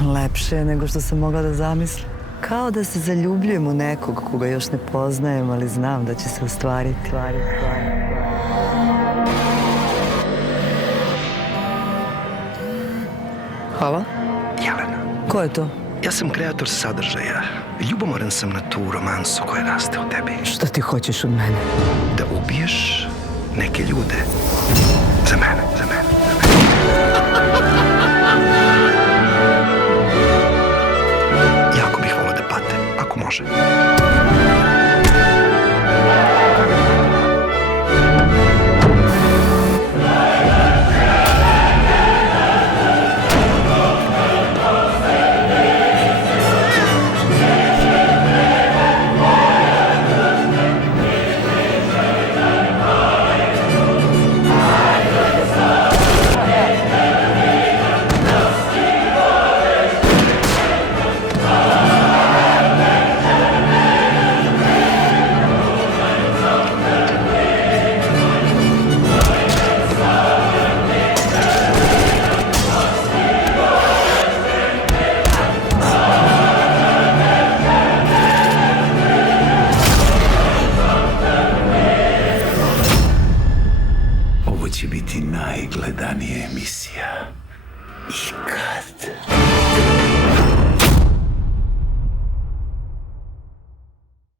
Lepše je nego što sam mogla da zamislim. Kao da se zaljubljujem u nekog koga još ne poznajem, ali znam da će se ostvariti. Halo? Jelena, Ko je to? ja sam kreator sadržaja. Ljubomoran sam na tu romansu koja raste u tebi. Šta ti hoćeš od mene? Da ubiješ neke ljude. Za mene. Jako bih volao da pate, ako može. Ovo će biti najgledanija emisija ikad.